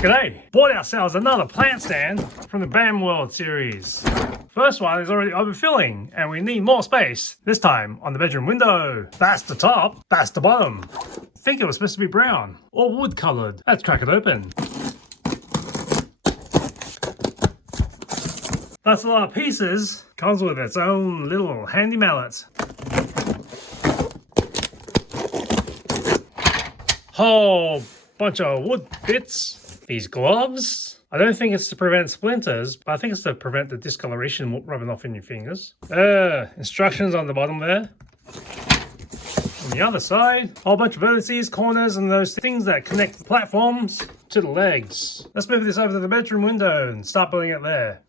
G'day! Bought ourselves another plant stand from the Bamworld series. First one is already overfilling and we need more space, this time on the bedroom window. That's the top, that's the bottom. I think it was supposed to be brown or wood coloured. Let's crack it open. That's a lot of pieces. Comes with its own little handy mallet. Whole bunch of wood bits. These gloves. I don't think it's to prevent splinters, but I think it's to prevent the discoloration rubbing off in your fingers. Instructions on the bottom there. On the other side, a whole bunch of vertices, corners, and those things that connect the platforms to the legs. Let's move this over to the bedroom window and start building it there.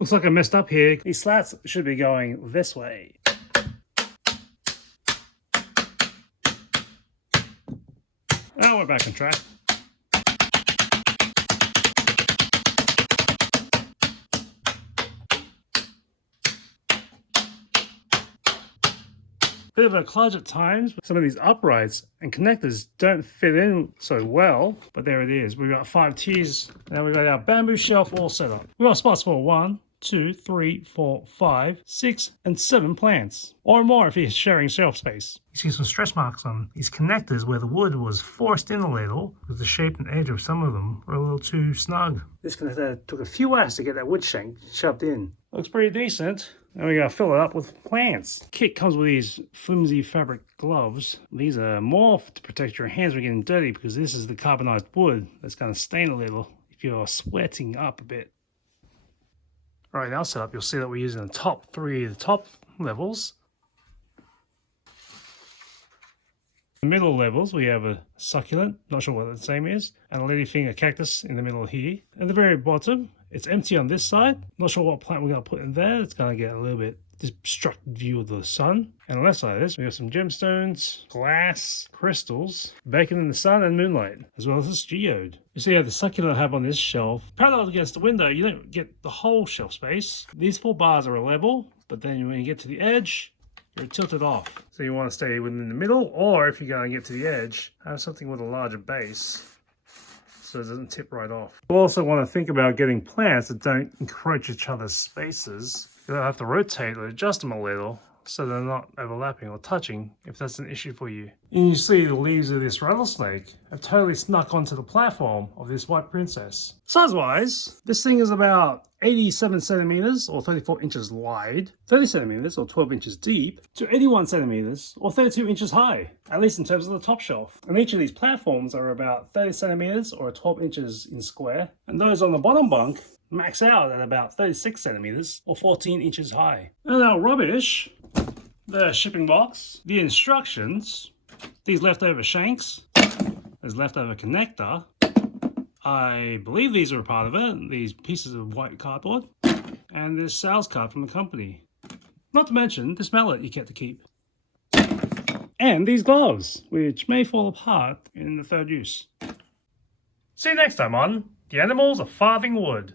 Looks like I messed up here. These slats should be going this way. Now we're back on track. Bit of a kludge at times. Some of these uprights and connectors don't fit in so well, but there it is. We've got 5 tiers. Now we've got our bamboo shelf all set up. We've got spots for 1, 2, 3, 4, 5, 6, and 7 plants, or more if you're sharing shelf space. You see some stretch marks on these connectors where the wood was forced in a little, because the shape and edge of some of them were a little too snug. This connector took a few hours to get that wood shank shoved in. Looks pretty decent. Now we gotta fill it up with plants. Kit comes with these flimsy fabric gloves. These are more to protect your hands from getting dirty because this is the carbonized wood that's gonna stain a little if you're sweating up a bit. Right, now set up, you'll see that we're using the top 3 of the top levels. The middle levels, we have a succulent, not sure what the same is, and a ladyfinger cactus in the middle here. At the very bottom, it's empty on this side. Not sure what plant we're going to put in there. It's going to get a little bit obstructed view of the sun. And on the left side of this, we have some gemstones, glass, crystals, baking in the sun and moonlight, as well as this geode. You see how the succulent I have on this shelf, parallel against the window, you don't get the whole shelf space. These 4 bars are a level, but then when you get to the edge, you're tilted off. So you want to stay within the middle, or if you're going to get to the edge, have something with a larger base so it doesn't tip right off. You also want to think about getting plants that don't encroach each other's spaces. You'll have to rotate or adjust them a little so they're not overlapping or touching if that's an issue for you. And you see the leaves of this rattlesnake have totally snuck onto the platform of this white princess. Size-wise, this thing is about 87 centimeters or 34 inches wide, 30 centimeters or 12 inches deep, to 81 centimeters or 32 inches high, at least in terms of the top shelf. And each of these platforms are about 30 centimeters or 12 inches in square, and those on the bottom bunk max out at about 36 centimeters or 14 inches high. And our rubbish, the shipping box, the instructions, these leftover shanks, there's leftover connector, I believe these are a part of it, these pieces of white cardboard, and this sales card from the company. Not to mention this mallet you get to keep. And these gloves, which may fall apart in the 3rd use. See you next time on The Animals of Farthing Wood.